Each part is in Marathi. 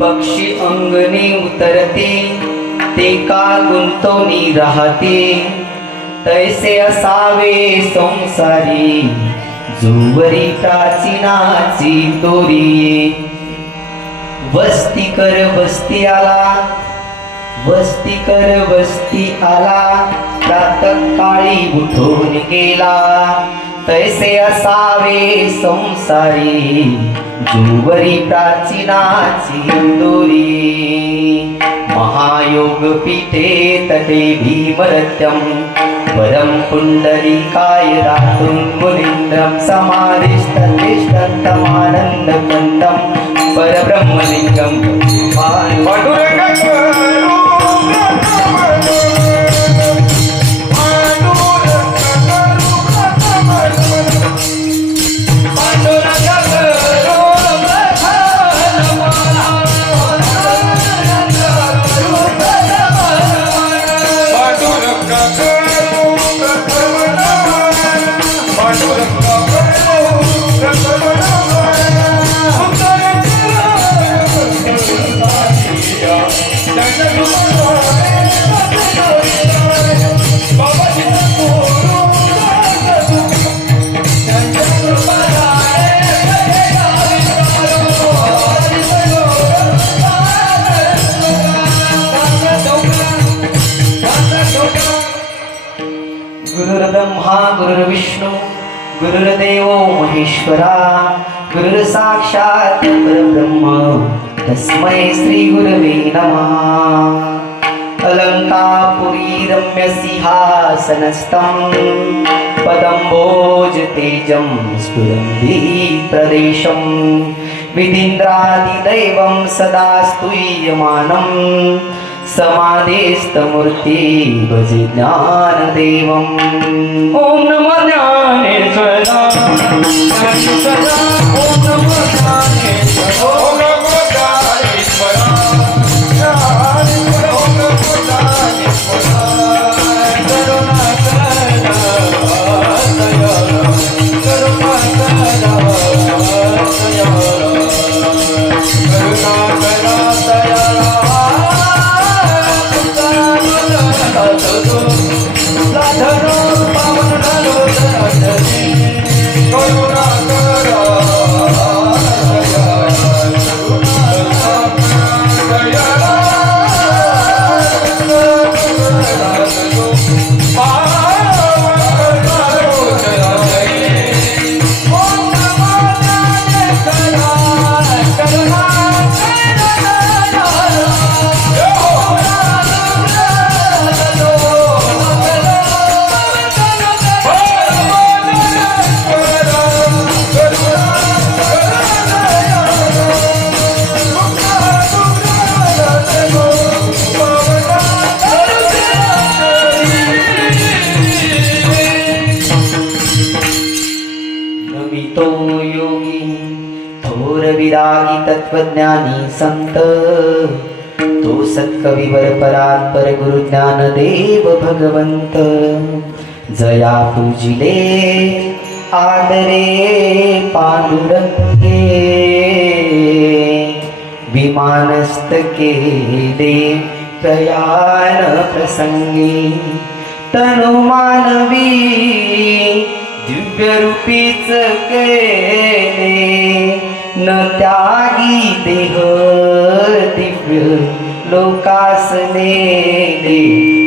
पक्षी अंगणी उतरते ते का गुंतवणी राहते तैसे असावे संसारी जोवरी प्राचीनाची दोरी वस्ती कर वस्ती आला वस्ती कर वस्ती आला प्रातःकाळी उठून गेला तैसे असावे संसारी जोवरी प्राचीनाची दोरी महायोग पीठे तटे भीमरत्यं परम पुंडरीकाय दातुं मुनीन्द्रं समाधिष्ठतिष्ठन्तमानन्दकन्दं परब्रह्मलिङ्गं गुरुर्ब्रह्मा गुरुर्विष्णू गुरुर्देव महेश्वरा गुरुर्साक्षात् परब्रह्म तस्मै श्री गुरवे नमः अलंकापुरी रम्य सिंहासनस्थं पदम्भोज तेजं स्फुरन्ति प्रदेशं विधीन्द्रादिदैवं सदा स्तूयमानं समाधिस्थमूर्ति भजे ज्ञानदेवम् ओम नमो ज्ञानेश्वराय सदा ओम नमो ज्ञानेश्वराय ओम नमो ज्ञानेश्वराय ओम नमो ज्ञानेश्वराय करुणा विरागी तत्वज्ञानी संत तो सत्कविवर परात्पर गुरु ज्ञानदेव भगवंत जया पूजिले आदरे पांडुरंगे विमानस्त केले प्रयाण प्रसंगी तनु मानवी दिव्य रूपीच केले न त्यागी देह दिव्य लोकासने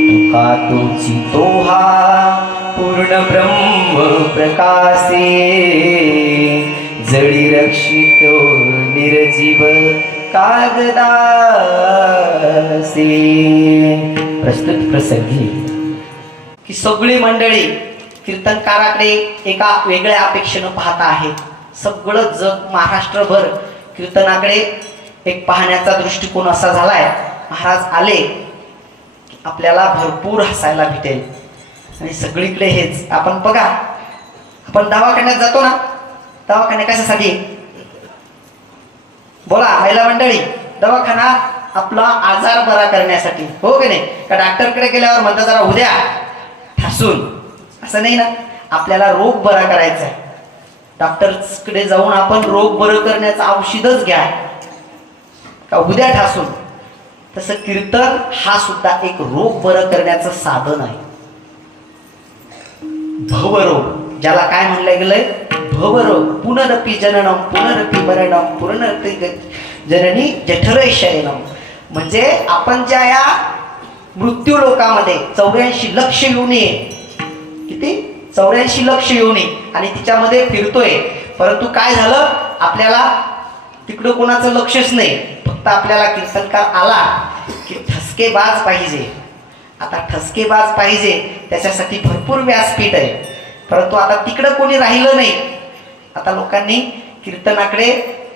तुका तोची तोहा पूर्ण ब्रह्म प्रकाशे जडी रक्षित निर्जीव कागदासे प्रस्तुत प्रसंगी की सगळी मंडळी कीर्तनकाराकडे एका वेगळ्या अपेक्षेनं पाहत आहे. सगळं जग महाराष्ट्रभर कीर्तनाकडे एक पाहण्याचा दृष्टिकोन असा झालाय. महाराज आले आपल्याला भरपूर हसायला भेटेल आणि सगळीकडे हेच. आपण बघा, आपण दवाखान्यात जातो ना, दवाखाना कशासाठी? बोला महिला मंडळी, दवाखाना आपला आजार बरा करण्यासाठी, हो की नाही? का डॉक्टरकडे गेल्यावर म्हणता जरा उद्या ठासून, असं नाही ना. आपल्याला रोग बरा करायचा आहे, डॉक्टरकडे जाऊन आपण रोग बरं करण्याचं औषधच घ्या. का उद्या ठासून, तसं कीर्तन हा सुद्धा एक रोग बरं करण्याचं साधन आहे. भवरोग ज्याला काय म्हणलं गेलंय, भवरोग. पुनरपि जननम पुनरपि मरणम पुनरपि जननी जठरे शयनम. म्हणजे आपण ज्या या मृत्यू लोकामध्ये 84 लक्ष योनी, किती 84 लक्ष योनी, आणि तिच्यामध्ये फिरतोय. परंतु काय झालं, आपल्याला तिकडं कोणाचं लक्षच नाही. फक्त आपल्याला कीर्तनकार आला की ठसकेबाज पाहिजे. आता ठसकेबाज पाहिजे त्याच्यासाठी भरपूर व्यासपीठ आहे. परंतु आता तिकडं कोणी राहिलं नाही. आता लोकांनी कीर्तनाकडे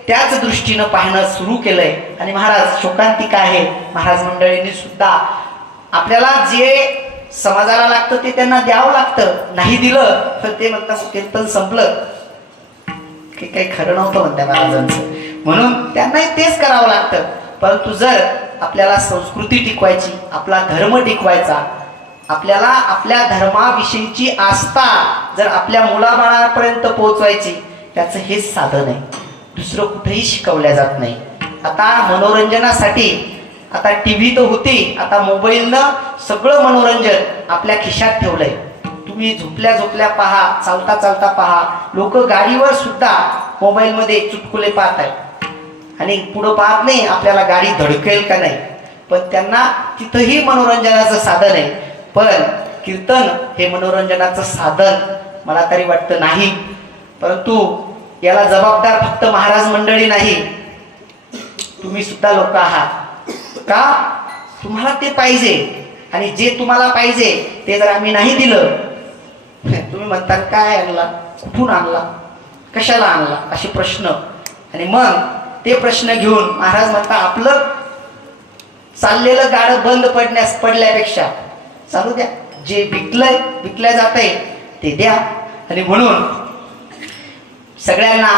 त्याच दृष्टीनं पाहणं सुरू केलंय. आणि महाराज शोकांतिका आहे, महाराज मंडळींनी सुद्धा आपल्याला जे समाजाला लागतं ते त्यांना द्यावं लागतं. नाही दिलं तर ते म्हणतात कीर्तन संपलं, की काही खरं नव्हतं म्हणत्या महाराजांचं. म्हणून त्यांनाही तेच करावं लागतं. परंतु जर आपल्याला संस्कृती टिकवायची, आपला धर्म टिकवायचा, आपल्याला आपल्या धर्माविषयीची आस्था जर आपल्या मुलाबाळापर्यंत पोहोचवायची, त्याचं हेच साधन आहे. दुसरं कुठेही शिकवल्या जात नाही. आता मनोरंजनासाठी आता टीव्ही तर होती, आता मोबाईलनं सगळं मनोरंजन आपल्या खिशात ठेवलंय. तुम्ही झोपल्या झोपल्या पहा, चालता चालता पहा, लोक गाडीवर सुद्धा मोबाईलमध्ये चुटकुले पाहत आहेत आणि पुढं पाहत नाही आपल्याला गाडी धडकेल का नाही. पण त्यांना तिथंही मनोरंजनाचं साधन आहे. पण कीर्तन हे मनोरंजनाचं साधन मला तरी वाटतं नाही. परंतु याला जबाबदार फक्त महाराज मंडळी नाही, तुम्ही सुद्धा लोक आहात. का तुम्हाला ते पाहिजे, आणि जे तुम्हाला पाहिजे ते जर आम्ही नाही दिलं, तुम्ही म्हणता काय आणला, कुठून आणला, कशाला आणला, असे प्रश्न. आणि मग ते प्रश्न घेऊन महाराज म्हणता आपलं चाललेलं गाडं बंद पडल्यापेक्षा चालू द्या. जे विकल्या जात आहे ते द्या. आणि म्हणून सगळ्यांना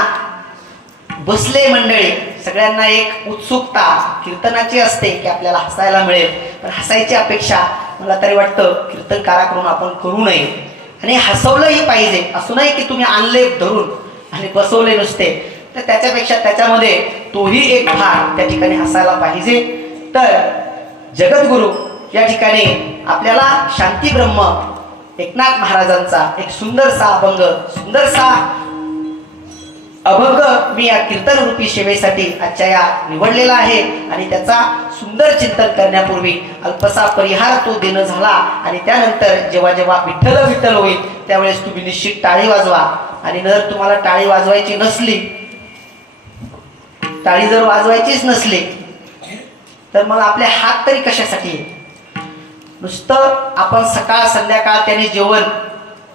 बसले मंडळी, सगळ्यांना एक उत्सुकता कीर्तनाची असते की आपल्याला हसायला मिळेल. पण हसायची अपेक्षा मला तरी वाटतं कीर्तनकाराकडून आपण करू नये. आणि हसवलंही पाहिजे. असं नाही की तुम्ही आणले धरून आणि बसवले नुसते, तर त्याच्यापेक्षा त्याच्यामध्ये तोही एक भाग त्या ठिकाणी हसायला पाहिजे. तर जगद्गुरु या ठिकाणी आपल्याला शांती ब्रह्म एकनाथ महाराजांचा एक सुंदरसा अभंग, सुंदरसा अभंग मी या कीर्तन रूपी सेवेसाठी आजच्या या निवडलेला आहे. आणि त्याचा सुंदर चिंतन करण्यापूर्वी अल्पसा परिहार तो देणं झाला. आणि त्यानंतर जेव्हा जेव्हा विठ्ठल विठ्ठल होईल त्यावेळेस तुम्ही निश्चित टाळी वाजवा. आणि जर तुम्हाला टाळी वाजवायची नसली, टाळी जर वाजवायचीच नसली तर मग आपले हात तरी कशासाठी आहेत? नुसतं आपण सकाळ संध्याकाळ त्याने जेवण,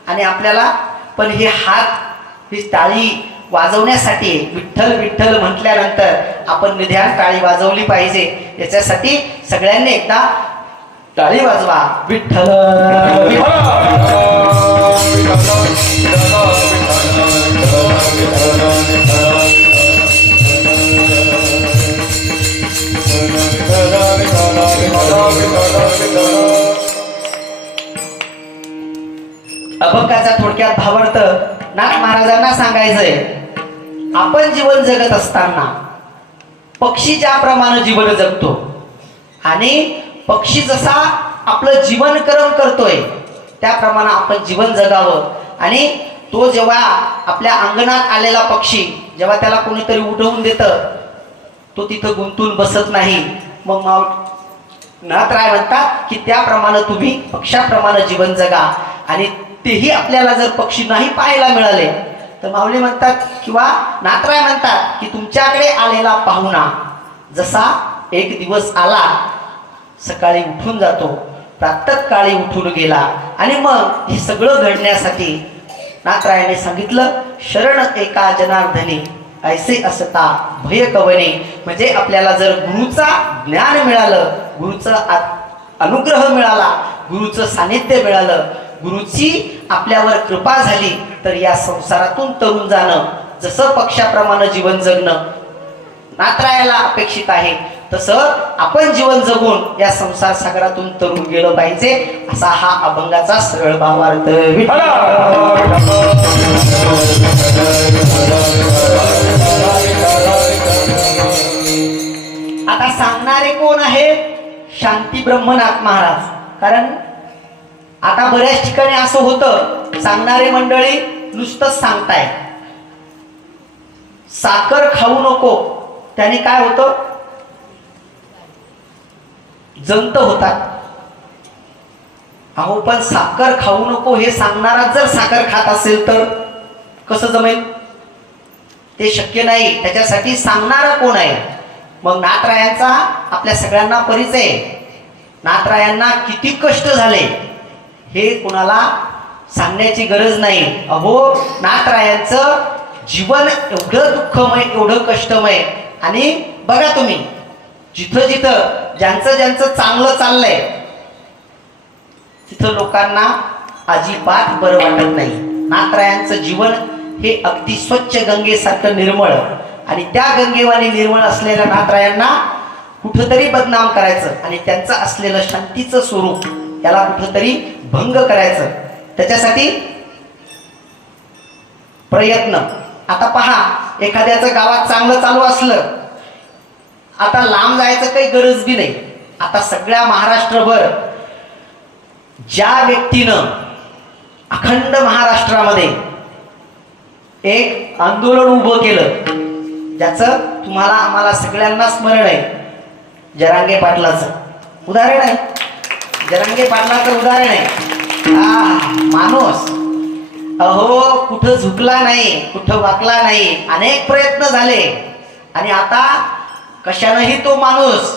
आणि आपल्याला पण हे हात ही टाळी वाजवण्यासाठी, विठ्ठल विठ्ठल म्हटल्यानंतर आपण निध्यान टाळी वाजवली पाहिजे. याच्यासाठी सगळ्यांनी एकदा टाळी वाजवा. विठ्ठल अभंगाचा थोडक्यात भावार्थ नाथ महाराजांना सांगायचंय, आपण जीवन जगत असताना पक्षी ज्याप्रमाणे जीवन जगतो आणि पक्षी जसा आपलं जीवन कर्म करतोय त्याप्रमाणे आपण जीवन जगावं. आणि तो जेव्हा आपल्या अंगणात आलेला पक्षी जेव्हा त्याला कोणीतरी उठवून देतं, तो तिथं गुंतून बसत नाही. मग नाथराय म्हणतात की त्याप्रमाणे तुम्ही पक्षाप्रमाणे जीवन जगा. आणि तेही आपल्याला जर पक्षी नाही पाहायला मिळाले तर माऊली म्हणतात किंवा नाथराय म्हणतात की तुमच्याकडे आलेला पाहुणा जसा एक दिवस आला, सकाळी उठून जातो, प्रातःकाळी उठून गेला. आणि मग हे सगळं घडण्यासाठी नाथरायाने सांगितलं, शरण एका जनार्दनी ऐसे असता भय कवने. म्हणजे आपल्याला जर गुरुचा ज्ञान मिळालं, गुरुचा अनुग्रह मिळाला, गुरुचं सानिध्य मिळालं, गुरुची आपल्यावर कृपा झाली तर या संसारातून तरुण जाणं, जसं पक्षाप्रमाणे जीवन जगणं नाथरायाला अपेक्षित आहे, तसं आपण जीवन जगून या संसार सागरातून तरुण गेलं पाहिजे. असा हा अभंगाचा सरळ भावार्थ. आता सांगणारे कोण आहे? शांती ब्रह्मनाथ महाराज. कारण आता बऱ्याच ठिकाणी असं होतं, सांगणारे मंडळी नुसतंच सांगताय. साखर खाऊ नको, त्याने काय होतं? जंत होतात. अहो पण साखर खाऊ नको हे सांगणारा जर साखर खात असेल तर कसं जमेल? ते शक्य नाही. त्याच्यासाठी सांगणारा कोण आहे? मग नाथरायांचा आपल्या सगळ्यांना परिचय. नाथरायांना किती कष्ट झाले हे कुणाला सांगण्याची गरज नाही. अहो नाथरायांचं जीवन एवढं दुःखमय, एवढं कष्टमय. आणि बघा तुम्ही, जिथं जिथं ज्यांचं ज्यांचं चांगलं चाललंय तिथं लोकांना अजिबात बरं वाटत नाही. नाथरायांचं जीवन हे अगदी स्वच्छ गंगेसारखं निर्मळ, आणि त्या गंगेवाणी निर्मळ असलेल्या नाथरायांना कुठंतरी बदनाम करायचं आणि त्यांचं असलेलं शांतीचं स्वरूप याला कुठंतरी भंग करायचं. त्याच्यासाठी प्रयत्न. आता पहा, एखाद्याचं गावात चांगलं चालू असलं, आता लांब जायचं काही गरज बी नाही. आता सगळ्या महाराष्ट्रभर ज्या व्यक्तीनं अखंड महाराष्ट्रामध्ये एक आंदोलन उभं केलं, ज्याचं तुम्हाला आम्हाला सगळ्यांना स्मरण आहे, जरांगे पाटलाचं उदाहरण आहे. जरांगे पाटलाचं उदाहरण आहे. माणूस अहो कुठं झुकला नाही, कुठं वाकला नाही, अनेक प्रयत्न झाले, आणि आता कशानंही तो माणूस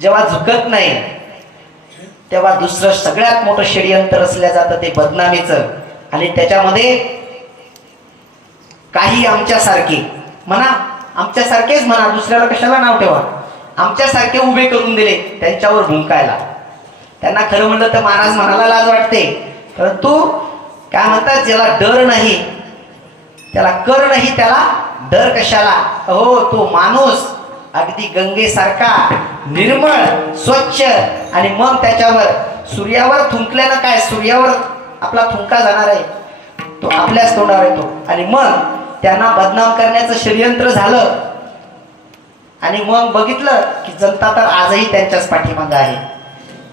जेव्हा झुकत नाही तेव्हा दुसरं सगळ्यात मोठं षडयंत्र रचलं जातं, ते बदनामीचं. आणि त्याच्यामध्ये काही आमच्यासारखे म्हणा, आमच्यासारखेच म्हणा, दुसऱ्याला कशाला नाव ठेवा, आमच्यासारखे उभे करून दिले त्यांच्यावर भुंकायला. त्यांना खरं म्हणलं तर महाराज म्हणायला लाज वाटते, परंतु काय म्हणतात, ज्याला डर नाही त्याला कर नाही, त्याला डर कशाला? हो, तो माणूस अगदी गंगेसारखा निर्मळ स्वच्छ, आणि मग त्याच्यावर सूर्यावर थुंकल्यानं काय, सूर्यावर आपला थुंका जाणार आहे, तो आपल्याच तोंडावर येतो. आणि मग त्यांना बदनाम करण्याचं षडयंत्र झालं, आणि मग बघितलं की जनता तर आजही त्यांच्याच पाठीमागं आहे.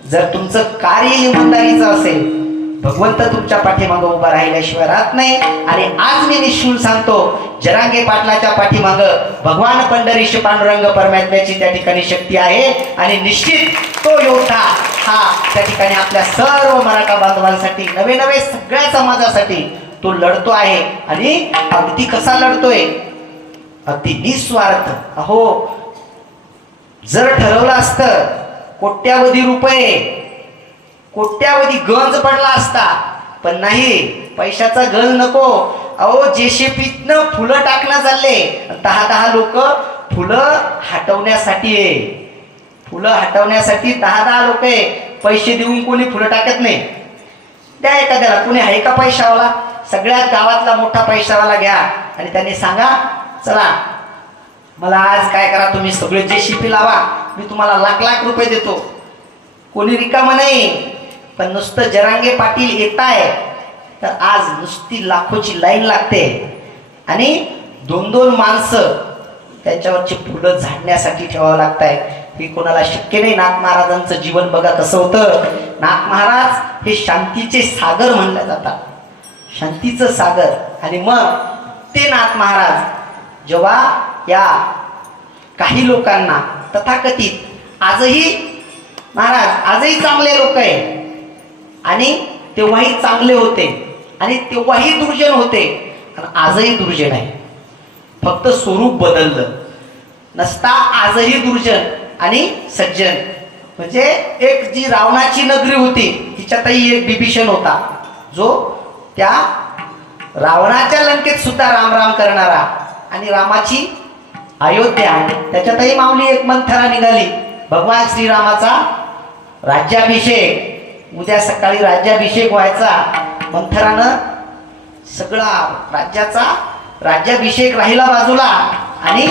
जर तुमचं कार्य इमानदारीचं असेल, भगवंत तुमच्या पाठीमागं उभा राहिल्याशिवाय राहत नाही. आणि आज मी निश्चून सांगतो, जरांगे पाटलाच्या पाठीमागं भगवान पंढरीश पांडुरंग परमात्म्याची त्या ठिकाणी शक्ती आहे, आणि निश्चित तो योद्धा हा त्या ठिकाणी आपल्या सर्व मराठा बांधवांसाठी, नवे नवे सगळ्या समाजासाठी तो लढतो आहे. आणि अगदी कसा लढतोय, अगदी निस्वार्थ. अहो जर ठरवलं असतं कोट्यावधी रुपये, कोट्यावधी गंज पडला असता, पण नाही, पैशाचा गंज नको. अहो जेसीबीतनं फुलं टाकणं चालले, 10 लोक फुलं हटवण्यासाठी आहे. फुलं हटवण्यासाठी 10 लोक आहे. पैसे देऊन कोणी फुलं टाकत नाही. द्या एखाद्याला, कोणी आहे का पैशावाला? सगळ्यात गावातला मोठा पैशावाला घ्या आणि त्यांनी सांगा, चला मला आज काय करा, तुम्ही सगळे जेसीबी लावा, मी तुम्हाला लाख रुपये देतो. कोणी रिकामं नाही. पण नुसतं जरांगे पाटील येत आहे तर आज नुसती लाखोची लाईन लागते, आणि 2 माणसं त्यांच्यावरची फुलं झाडण्यासाठी ठेवावं लागत आहे. हे कोणाला शक्य नाही. नाथ महाराजांचं जीवन बघा कसं होतं. नाथ महाराज हे शांतीचे सागर म्हणले जातात, शांतीचं सागर. आणि मग ते नाथ महाराज जेव्हा या काही लोकांना तथाकथित आजही महाराज आजही चांगले लोक आहे, आणि तेव्हाही चांगले होते, आणि तेव्हाही दुर्जन होते, आणि आजही दुर्जन आहे. फक्त स्वरूप बदललं नसता आजही दुर्जन आणि सज्जन. म्हणजे एक जी रावणाची नगरी होती तिच्यातही एक बिभीषण होता, जो त्या रावणाच्या लंकेत सुद्धा राम राम करणारा, आणि रामाची अयोध्या त्याच्यातही माऊली एक मंथरा निघाली. भगवान श्रीरामाचा राज्याभिषेक, उद्या सकाळी राज्याभिषेक व्हायचा. मंथरानं सगळा राज्याभिषेक राहिला बाजूला, आणि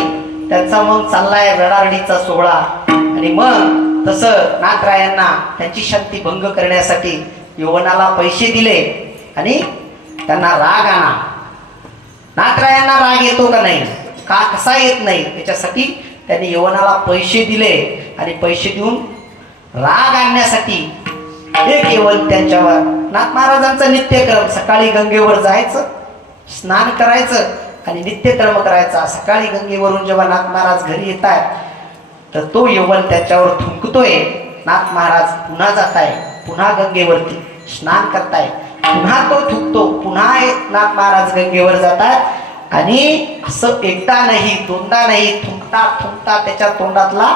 त्यांचा मग चाललाय रडारडीचा सोहळा. आणि मग तसं नाथरायांना त्यांची शांती भंग करण्यासाठी यवनाला पैसे दिले, आणि त्यांना राग आणा. नाथरायांना राग येतो का नाही, का कसा येत नाही, त्याच्यासाठी त्यांनी यवनाला पैसे दिले आणि पैसे देऊन राग आणण्यासाठी एक यवन त्यांच्यावर. नाथ महाराजांचा नित्यक्रम सकाळी गंगेवर जायचं, स्नान करायचं आणि नित्यक्रम करायचा. सकाळी गंगेवरून जेव्हा नाथ महाराज घरी येत आहेत तर तो यवन त्याच्यावर थुंकतोय. नाथ महाराज पुन्हा जात आहे, पुन्हा गंगेवरती स्नान करताय, पुन्हा तो थुंकतो, पुन्हा नाथ महाराज गंगेवर जातात आणि असं एकदा नाही दोनदा नाही, थुंकता थुंकता त्याच्या तोंडातला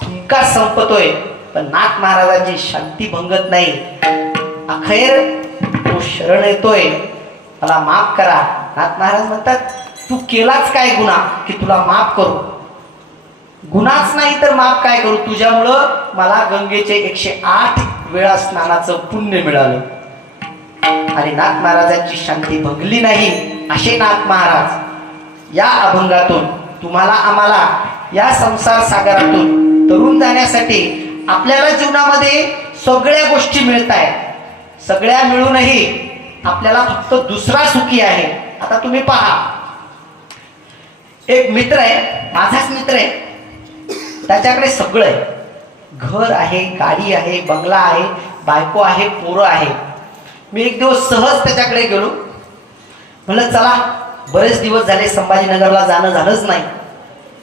थुंका संपतोय. पण नाथ महाराजांची शांती भंगत नाही. अखेर तो शरण येतोय, मला माफ करा. नाथ महाराज म्हणतात तू केलाच काय गुन्हा की तुला माफ करू? गुन्हाच नाही तर माफ काय करू? तुझ्यामुळं मला गंगेचे 108 वेळा स्नानाचं पुण्य मिळालं. आणि नाथ महाराजांची शांती भंगली नाही. असे नाथ महाराज या अभंगातून तुम्हाला आम्हाला या संसार सागरातून तरुण जाण्यासाठी आपल्याला जीवनामध्ये सगळ्या गोष्टी मिळत आहेत. सगळ्या मिळूनही आपल्याला फक्त दुसरा सुखी आहे. आता तुम्ही पहा, एक मित्र आहे, माझाच मित्र आहे, त्याच्याकडे सगळं आहे. घर आहे, गाडी आहे, बंगला आहे, बायको आहे, पोरं आहे. मी एक दिवस सहज त्याच्याकडे गेलो. म्हणलं चला, बरेच दिवस झाले संभाजीनगरला जाणं झालंच नाही,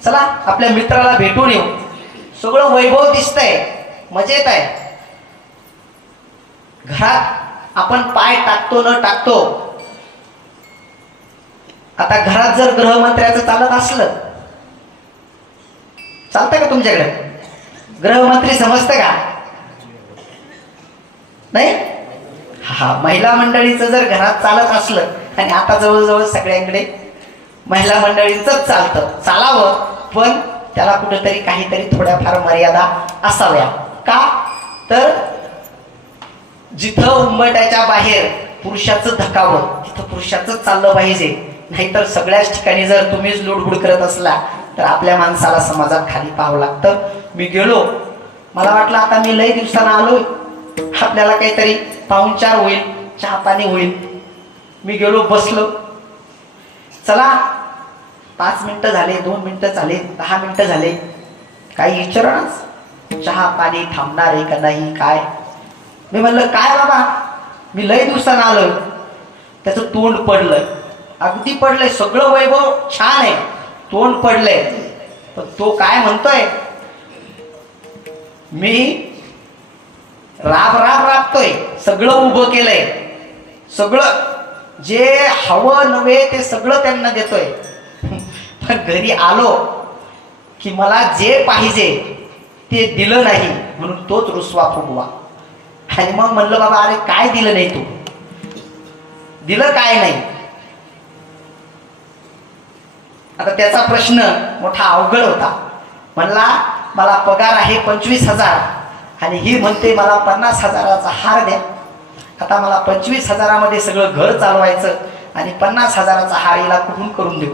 चला आपल्या मित्राला भेटून येऊ. सगळं वैभव दिसतंय, मजेत आहे. घरात आपण पाय टाकतो न टाकतो. आता घरात जर गृहमंत्र्याचं चालत असलं, चालतं का तुमच्याकडे? गृहमंत्री समजतं का? नाही? हा, महिला मंडळीचं जर घरात चालत असलं, आणि आता जवळजवळ सगळ्यांकडे महिला मंडळींचंच चालतं, चालावं, पण त्याला कुठेतरी काहीतरी थोड्याफार मर्यादा असाव्या. का तर जिथं उंबरठ्याच्या बाहेर पुरुषाचं धकावं तिथं पुरुषाचं चाललं पाहिजे. नाहीतर सगळ्याच ठिकाणी जर तुम्हीच लुडबुड करत असला तर आपल्या माणसाला समाजात खाली पाहावं लागतं. मी गेलो, मला वाटलं आता मी लई दिवसानं आलोय, आपल्याला काहीतरी पाहुणचार होईल, चहा पाणी होईल. मी गेलो, बसलो. चला 5 मिनिटं झाले, 2 मिनिटं झाले, 10 मिनिटं झाले, काही विचारणाच, चहा पाणी थांबणार आहे का नाही काय? मी म्हणलं काय बाबा, मी लई दिवसानं आलोय. त्याचं तोंड पडलंय, अगदी पडलंय, सगळं वैभव छान आहे, तोंड पडलंय. पण तो काय म्हणतोय, मी राब राबतोय, सगळं उभं केलंय, सगळं जे हवं नव्हे ते सगळं त्यांना देतोय. पण घरी आलो की मला जे पाहिजे ते दिलं नाही, म्हणून तोच रुसवा फुगवा. आणि मग म्हणलं बाबा अरे काय दिलं नाही, तू दिलं काय नाही? आता त्याचा प्रश्न मोठा अवघड होता. म्हणला मला पगार आहे 25,000 आणि ही म्हणते मला 50,000चा हार द्या. आता मला 25,000मध्ये सगळं घर चालवायचं आणि 50,000चा हार हिला कुठून करून देऊ?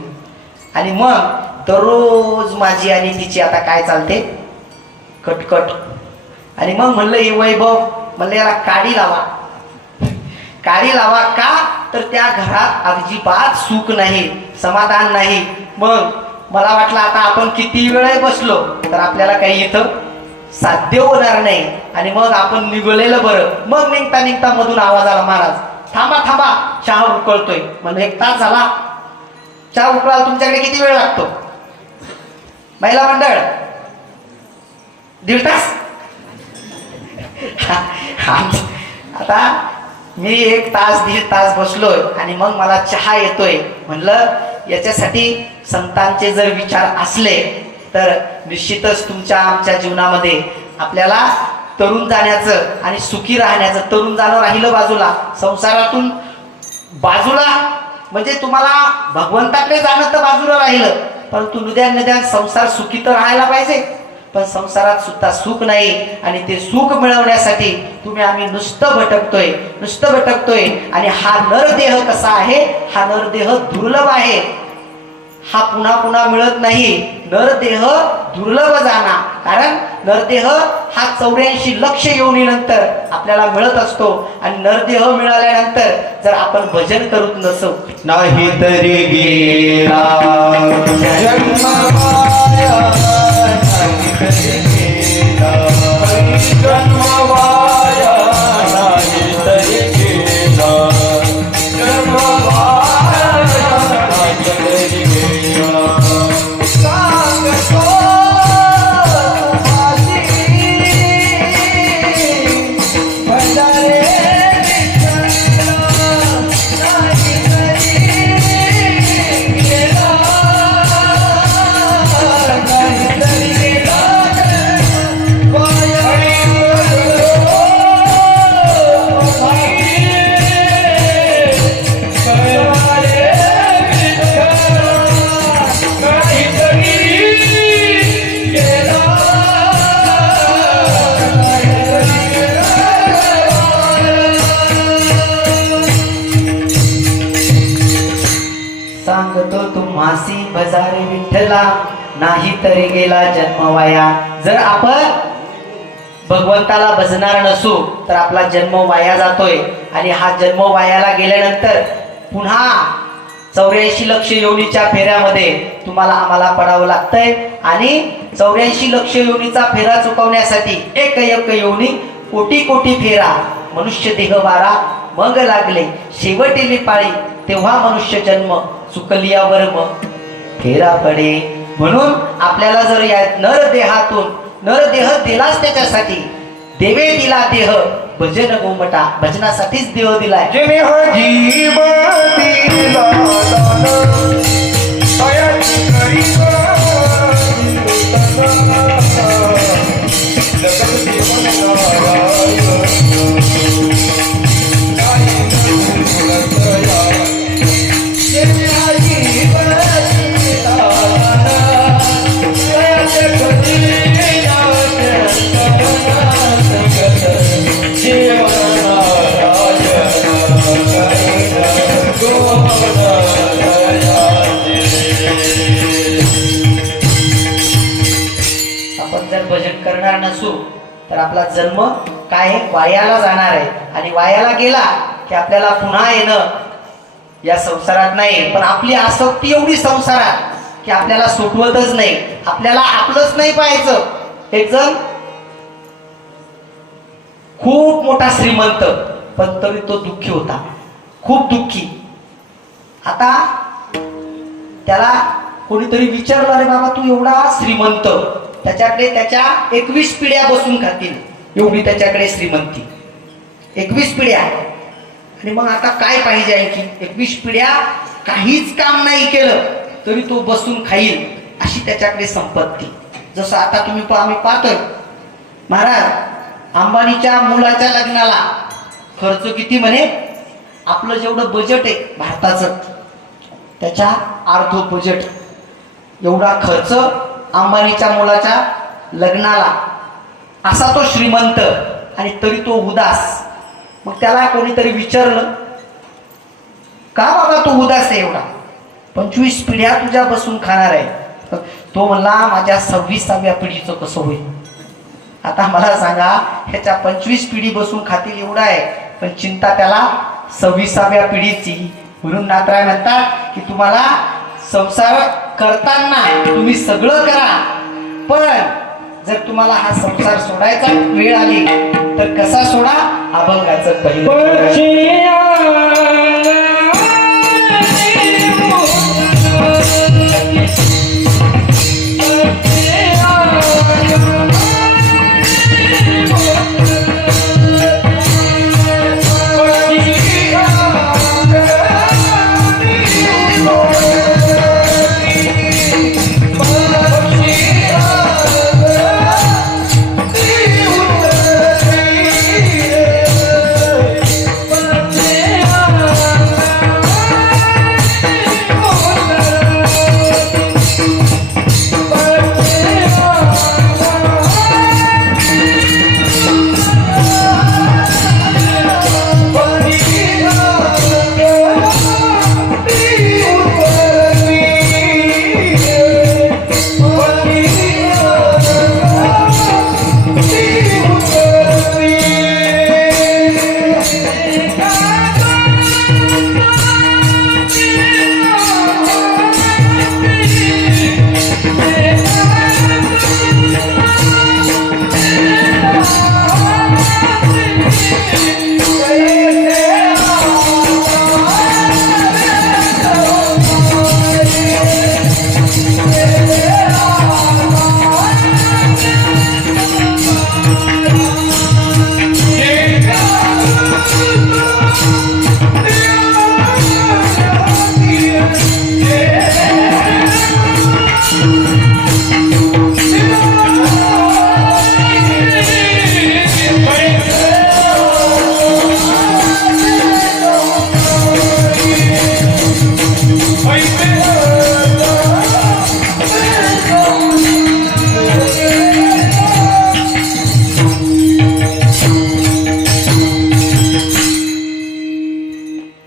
आणि मग दररोज माझी आणि तिची आता काय चालते, कटकट. आणि मग म्हणलं हे वैभव, म्हणलं याला काडी लावा. काडी लावा का तर त्या घरात अजिबात सुख नाही, समाधान नाही. मग मला वाटलं आता आपण किती वेळ बसलो तर आपल्याला काही इथं साध्य होणार नाही, आणि मग आपण निघलेलं बरं. मग निघता निघता मधून आवाज आला, महाराज थांबा थांबा, चहा उकळतोय. म्हणलं 1 तास झाला, चहा उकळायला तुमच्याकडे किती वेळ लागतो? महिला मंडळ 1.5 तास. आता मी 1 तास 1.5 तास बसलोय आणि मग मला चहा येतोय. म्हणलं याच्यासाठी संतांचे जर विचार असले तर निश्चितच तुमच्या आमच्या जीवनामध्ये आपल्याला तरुण जाण्याचं आणि सुखी राहण्याचं, तरुण जाणं राहिलं बाजूला, संसारातून बाजूला, म्हणजे तुम्हाला भगवंताकडे जाणं तर बाजूला राहिलं, परंतु निदान संसार सुखी तर राहायला पाहिजे. पण संसारात सुद्धा सुख नाही, आणि ते सुख मिळवण्यासाठी आम्ही नुसतं भटकतोय. आणि हा नरदेह कसा आहे, हा नरदेह दुर्लभ आहे, हा पुन्हा पुन्हा मिळत नाही. नरदेह दुर्लभ जाना, कारण नरदेह हा 84 लक्ष योनीनंतर आपल्याला मिळत असतो. आणि नरदेह मिळाल्यानंतर जर आपण भजन करूत नसो, नाही तरी गेला जन्म माया मासी भजारे विठ्ठला नाही तरी गेला जन्म वाया. जर आपण भगवंताला भजणार नसू तर आपला जन्म वाया जातोय आणि हा जन्म वायाला गेल्यानंतर पुन्हा 84 लक्ष योनीच्या फेऱ्यामध्ये तुम्हाला आम्हाला पडावं लागतंय. आणि 84 लक्ष योनीचा फेरा चुकवण्यासाठी एक योनी कोटी कोटी फेरा मनुष्य देह वारा मग लागले शेवटीली पाळी तेव्हा मनुष्य जन्म चुकलिया वर्म फेरा पडे. म्हणून आपल्याला जर या नर देह दिलाच त्याच्यासाठी देवे दिला देह भजन गोमटा भजनासाठीच देव दिलाय. जिने हा जीव दिला दान, दयाची करी जगत जीवन नारायण. जिने हा जीव दिला दान, दयाची करी आपण जर भजन करणार नसू तर आपला जन्म काय आहे? वायाला जाणार आहे. आणि वायाला गेला की आपल्याला पुन्हा येणं या संसारात नाही. पण आपली आसक्ती एवढी संसारात की आपल्याला सुटवतच नाही. आपल्याला आपलंच नाही पाहायचं. एक जण खूप मोठा श्रीमंत पण तरी तो दुःखी होता, खूप दुःखी. आता त्याला कोणीतरी विचारलं, अरे बाबा तू एवढा श्रीमंत, त्याच्याकडे त्याच्या 21 पिढ्या बसून खातील एवढी त्याच्याकडे श्रीमंती, 21 पिढ्या. आणि मग आता काय पाहिजे आणखी? 21 पिढ्या काहीच काम नाही केलं तरी तो बसून खाईल अशी त्याच्याकडे संपत्ती. जसं आता आम्ही पाहतोय महाराज अंबानीच्या मुलाच्या लग्नाला खर्च किती म्हणे? आपलं जेवढं बजेट आहे भारताचं त्याच्या अर्ध बजेट एवढा खर्च अंबानीच्या मुलाच्या लग्नाला. असा तो श्रीमंत आणि तरी तो उदास. मग त्याला कोणीतरी विचारलं, का बाबा तू उदास आहे एवढा? 25 पिढ्या तुझ्या बसून खाणार आहे. तो म्हणला माझ्या 26व्या पिढीचं कसं होईल? आता मला सांगा, ह्याच्या 25 पिढी बसून खातील एवढा आहे, पण चिंता त्याला 26व्या पिढीची. म्हणून नाथराय म्हणतात की तुम्हाला संसार करताना तुम्ही सगळं करा, पण जर तुम्हाला हा संसार सोडायचा वेळ आली तर कसा सोडा? अभंगाचं पहिलं.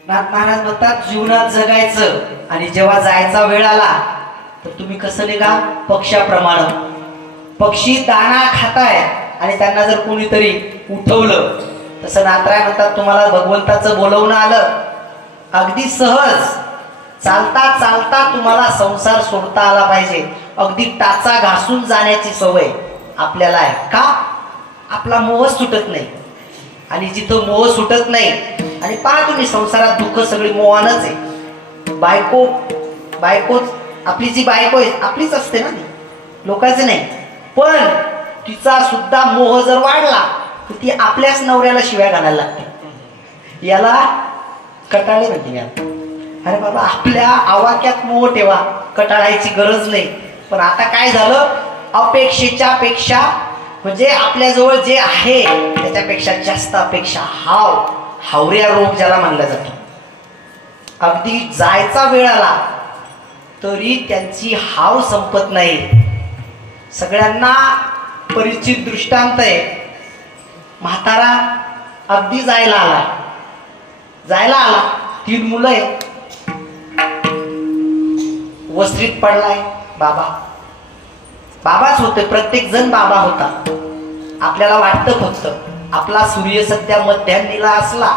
नाथ महाराज म्हणतात जीवनात जगायचं आणि जेव्हा जायचा वेळ आला तर तुम्ही कसं निघा? पक्ष्याप्रमाणे. पक्षी दाणा खाताय आणि त्यांना जर कोणीतरी उठवलं, तसं नाथराय म्हणतात तुम्हाला भगवंताचं बोलवणं आलं अगदी सहज, चालता चालता तुम्हाला संसार सोडता आला पाहिजे. अगदी टाचा घासून जाण्याची सवय आपल्याला आहे. का? आपला मोह सुटत नाही. आणि जिथं मोह सुटत नाही, आणि पहा तुम्ही संसारात दुःख सगळी मोहानच आहे. बायको आपली जी बायको आहे आपलीच असते ना, ती लोकांची नाही. पण तिचा सुद्धा मोह जर वाढला तर ती आपल्याच नवऱ्याला शिव्या घालायला लागते. याला कटाळे म्हणते यार. अरे बाबा, आपल्या आवाक्यात मोह ठेवा, कटाळायची गरज नाही. पण आता काय झालं? अपेक्षेच्या पेक्षा, म्हणजे आपल्याजवळ जे आहे त्याच्यापेक्षा जास्त अपेक्षा, हावऱ्या रोग ज्याला मानला जातो. अगदी जायचा वेळ आला तरी त्यांची हाव संपत नाही. सगळ्यांना परिचित दृष्टांत आहे. म्हातारा अगदी जायला आला, 3 मुलं आहे, वस्त्रीत पडलाय. बाबाच होते, प्रत्येक जण बाबा होता. आपल्याला वाटतं फक्त आपला सूर्य सध्या मध्यान्नीला असला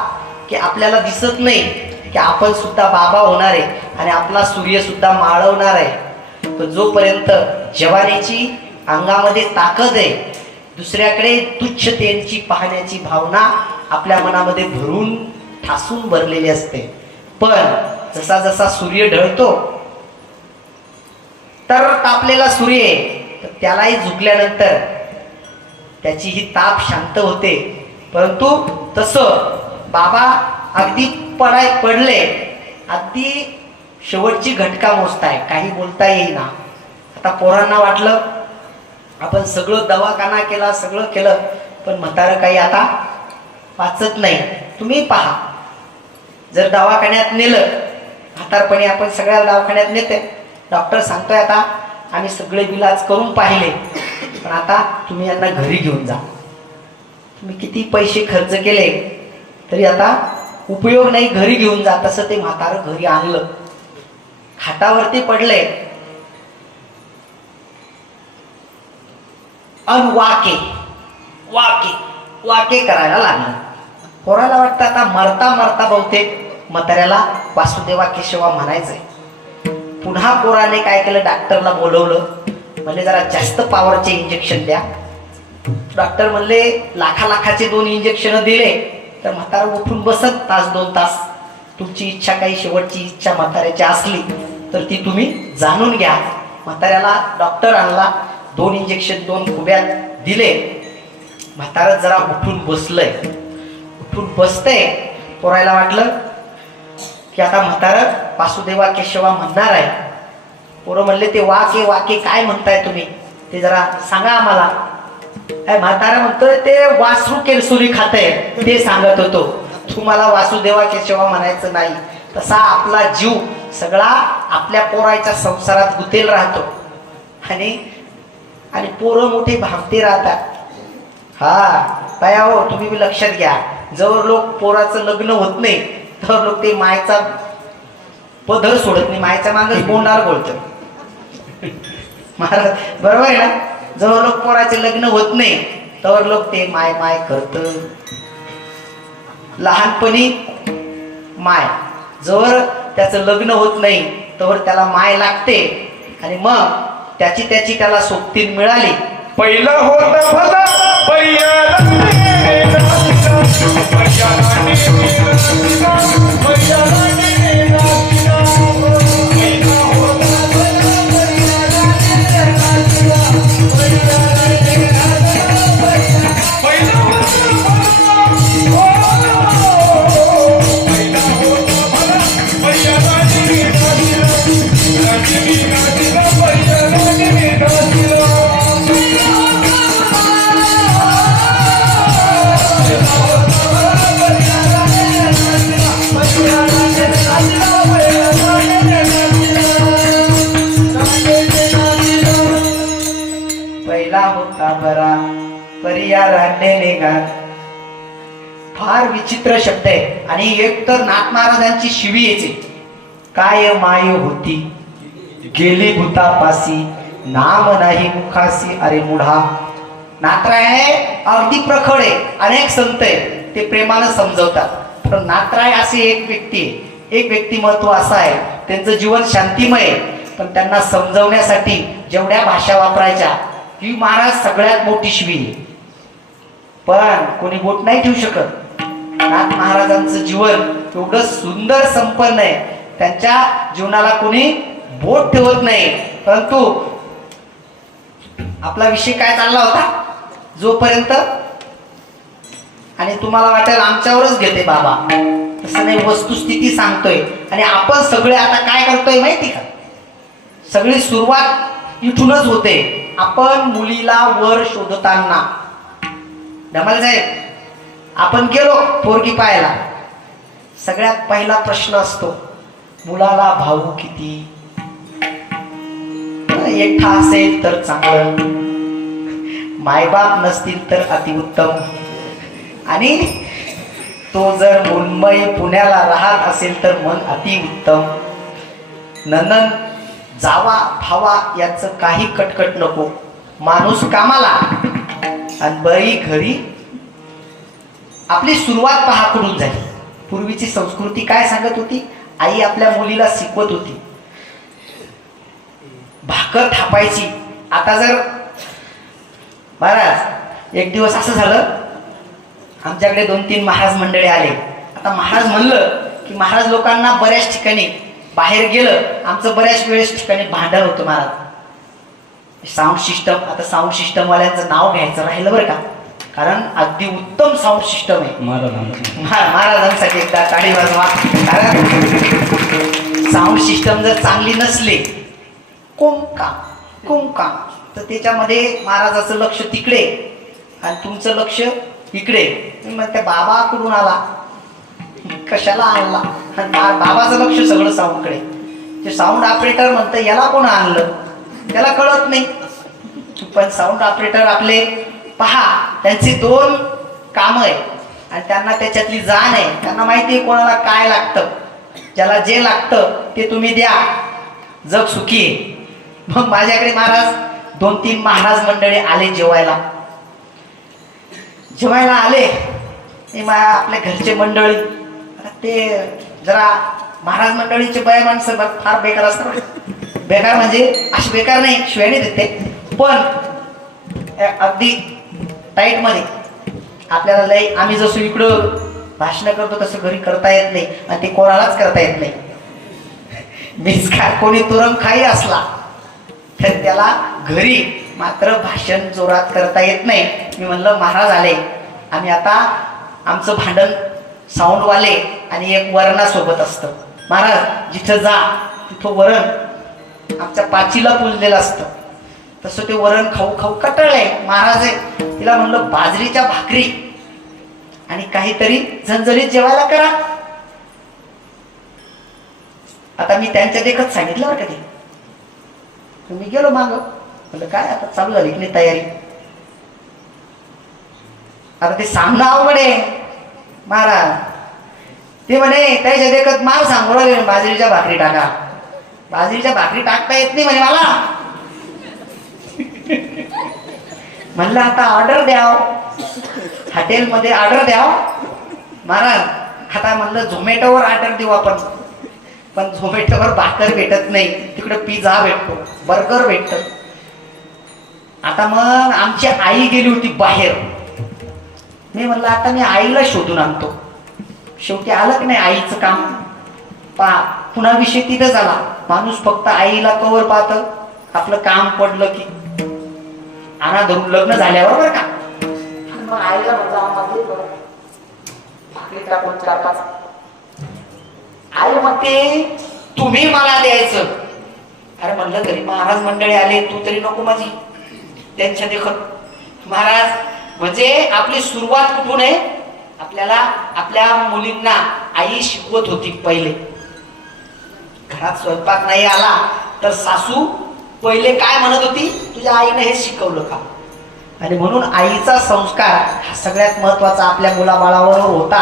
की आपल्याला दिसत नाही की आपण सुद्धा बाबा होणार आहे आणि आपला सूर्य सुद्धा माळवणार आहे. पण जोपर्यंत जवानीची अंगामध्ये ताकद आहे, दुसऱ्याकडे तुच्छतेची पाहण्याची भावना आपल्या मनामध्ये भरून ठासून भरलेली असते. पण जसा जसा सूर्य ढळतो, तर तापलेला सूर्य आहे, तर त्यालाही झुकल्यानंतर त्याची ही ताप शांत होते. परंतु तसं बाबा अगदी पडले, अगदी शेवटची घटका मोजताय, काही बोलता येईना. आता पोरांना वाटलं आपण सगळं दवाखाना केला, सगळं केलं, पण म्हातारं काही आता वाचत नाही. तुम्ही पहा, जर दवाखान्यात नेलं, म्हातारपणी आपण सगळ्या दवाखान्यात नेते, डॉक्टर सांगतोय आता आम्ही सगळे इलाज करून पाहिले, पण आता तुम्ही यांना घरी घेऊन जा. तुम्ही किती पैसे खर्च केले तरी आता उपयोग नाही, घरी घेऊन जा. तसं ते म्हातारं घरी आणलं, खाटावरती पडले, अन वाके करायला लागलं. पोराला वाटतं आता मरता मरता बहुतेक म्हाताऱ्याला वासुदेवा केशवा म्हणायचंय. पुन्हा पोराने काय केलं, डॉक्टरला बोलवलं, म्हणले जरा जास्त पॉवरचे इंजेक्शन द्या. डॉक्टर म्हणले लाखाचे 2 इंजेक्शन दिले तर म्हातारा उठून बसत 1-2 तास. तुमची इच्छा, काही शेवटची इच्छा म्हाताऱ्याची असली तर ती तुम्ही जाणून घ्या. म्हाताऱ्याला डॉक्टर आणला, 2 इंजेक्शन 2 खुब्यात दिले. म्हातारा जरा उठून बसतंय. पोरायला वाटलं की आता म्हातारं वासुदेवा केशवा म्हणणार आहे. पोरं म्हणले ते वाके काय म्हणताय तुम्ही, ते जरा सांगा आम्हाला. म्हातारा म्हणतोय ते वासरू केरसुरी खातंय ते सांगत होतो, तुम्हाला वासुदेवा केशवा म्हणायचं नाही. तसा आपला जीव सगळा आपल्या पोराच्या संसारात गुंतेल राहतो आणि पोरं मोठे भामते राहतात. हो, तुम्ही बी लक्षात घ्या, जवळ लोक पोराचं लग्न होत नाही तर लोक ते मायचा पदर सोडत नाही, मायच्या मागच बोंडार बोलत. महाराज बरोबर आहे ना? जवळ लोक पोराचे लग्न होत नाही तर लोक ते माय करत. लहानपणी माय, जवळ त्याचं लग्न होत नाही तर त्याला माय लागते, आणि मग त्याची त्याला सोबतीन मिळाली. पहिलं होत भला फार विचित्र शब्द आहे. आणि एक तर नाथ महाराजांची शिवी यायची, काय माय होती गेली भूतापासी नाम नाही मुखासी अरे मुढा. नातराय अगदी प्रखड आहे, अनेक संत आहे ते प्रेमानं समजवतात. पण नातराय असे एक व्यक्ती आहे, एक व्यक्तिमत्व असं आहे, त्यांचं जीवन शांतिमय आहे. पण त्यांना समजवण्यासाठी जेवढ्या भाषा वापरायच्या की महाराज सगळ्यात मोठी शिवी आहे. पण कोणी बोट नाही ठेवू शकत. नाथ महाराजांचं जीवन एवढं सुंदर संपन्न आहे, त्यांच्या जीवनाला कोणी बोट ठेवत नाही. परंतु आपला विषय काय चालला होता जोपर्यंत, आणि तुम्हाला वाटेल आमच्यावरच घेते बाबा, तसं नाही, वस्तुस्थिती सांगतोय. आणि आपण सगळे आता काय करतोय माहिती का, सगळी सुरुवात इथूनच होते. आपण मुलीला वर शोधताना, धमाल साहेब, आपण गेलो पोरगी पाहायला, सगळ्यात पहिला प्रश्न असतो मुलाला भाऊ किती, एकटा असेल तर चांगलं, मायबाप नसतील तर अतिउत्तम, आणि तो जर मुंबई पुण्याला राहत असेल तर मग अतिउत्तम. नंदन जावा भावा याचं काही कटकट नको, माणूस कामाला आणि बरी घरी. आपली सुरुवात पहा कुठून झाली. पूर्वीची संस्कृती काय सांगत होती, आई आपल्या मुलीला शिकवत होती भाकर थापायची. आता जर महाराज एक दिवस असं झालं, आमच्याकडे 2-3 महाराज मंडळी आले. आता महाराज म्हणलं की महाराज लोकांना बऱ्याच ठिकाणी बाहेर गेलं, आमचं बऱ्याच वेळेस ठिकाणी भांडण होतं महाराज. साऊंड सिस्टम, आता साऊंड सिस्टम वाल्यांचं नाव घ्यायचं राहिलं बरं का, कारण अगदी उत्तम साऊंड सिस्टम आहे. महाराजांसाठी एकदा टाळी वाजवा. कारण साऊंड सिस्टम जर चांगली नसली, कुंका तर त्याच्यामध्ये महाराजाचं लक्ष तिकडे आणि तुमचं लक्ष इकडे. मग त्या बाबा कुठून आला, कशाला आणला, आणि बाबाचं लक्ष सगळं साऊंडकडे. ते साऊंड ऑपरेटर म्हणतं याला कोण आणलं, त्याला कळत नाही. पण साऊंड ऑपरेटर आपले पहा, त्यांची 2 कामं आहे आणि त्यांना त्याच्यातली जाण आहे. त्यांना माहिती आहे कोणाला काय लागतं, ज्याला जे लागतं ते तुम्ही द्या, जग सुखी आहे. मग माझ्याकडे महाराज 2-3 महाराज मंडळी आले जेवायला आले. आपल्या घरचे मंडळी, ते जरा महाराज मंडळीचे बाय माणसं फार बेकार असतात. बेकार म्हणजे अशी बेकार नाही, शिवाय देते, पण अगदी टाईट मध्ये. आपल्याला लय, आम्ही जसं इकडं भाषण करतो तसं घरी करता येत नाही, आणि ते कोणालाच करता येत नाही. मीच काय, कोणी तुरम खाई असला तर त्याला घरी मात्र भाषण जोरात करता येत नाही. मी म्हणलं महाराज आले, आम्ही आता आमचं भांडण साऊंडवाले आणि एक वरणासोबत असतं. महाराज जिथं जा तिथं वरण आमच्या पाचीला पुजलेलं असतं, तसं ते वरण खाऊ खाऊ कटाळलंय. महाराज आहे, तिला म्हणलं बाजरीच्या भाकरी आणि काहीतरी झणझणीत जेवायला करा. आता मी त्यांच्या देखत सांगितलं बरं का, ते मी गेलो माग, म्हणलं काय आता चालू झाली की नाही तयारी. आता ते सामना अवघड आहे महाराज. ते म्हणे त्याच्या देखत माल सांगू राहिले, बाजरीच्या भाकरी टाका. बाजरीच्या भाकरी टाकता येत नाही म्हणे मला. म्हणलं आता ऑर्डर द्याव, हॉटेलमध्ये ऑर्डर द्याव महाराज. आता म्हणलं झोमॅटोवर ऑर्डर देऊ आपण, पण झोमॅटोवर भाकर भेटत नाही, तिकडे पिझ्झा भेटतो, बर्गर भेटत. आता मग आमची आई गेली होती बाहेर. मी म्हणलं आता मी आईला शोधून आणतो. शेवटी आलं की नाही आईचं काम. पुन्हा विषय तिथं झाला. माणूस फक्त आईला कवर पाहतं, आपलं काम पडलं की आणा धरून लग्न झाल्यावर बरं का. मग आईला म्हणलं आई म्हणते तुम्ही मला द्यायचं. अरे म्हणलं तरी महाराज मंडळी आले, तू तरी नको माझी त्यांच्या देखत. महाराज म्हणजे आपली सुरुवात कुठून आहे, आपल्याला आपल्या मुलींना आई शिकवत होती. पहिले घरात स्वयंपाक नाही आला तर सासू पहिले काय म्हणत होती, तुझ्या आईने हे शिकवलं का. आणि म्हणून आईचा संस्कार हा सगळ्यात महत्वाचा आपल्या मुलाबाळावर होता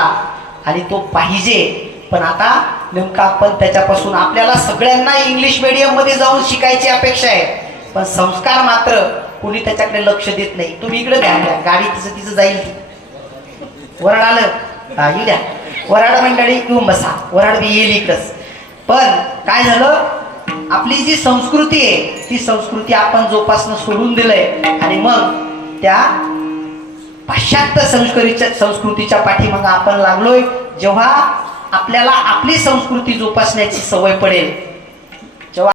आणि तो पाहिजे. पण आता नेमकं आपण त्याच्यापासून आपल्याला सगळ्यांना इंग्लिश मीडियम मध्ये जाऊन शिकायची अपेक्षा आहे, पण संस्कार मात्र कुणी त्याच्याकडे लक्ष देत नाही. तुम्ही इकडे ध्यान द्या, गाडी तिचं तिचं जाईल ती. वराड आलं हा येऊ द्या, वराड मंडळी घेऊन बसा, वराड बी येईल इकडंच. पण काय झालं, आपली जी संस्कृती आहे ती संस्कृती आपण जोपासणं सोडून दिलंय आणि मग त्या पाश्चात्य संस्कृतीच्या पाठीमागे आपण लागलोय. जेव्हा आपल्याला आपली संस्कृती जोपासण्याची सवय पडेल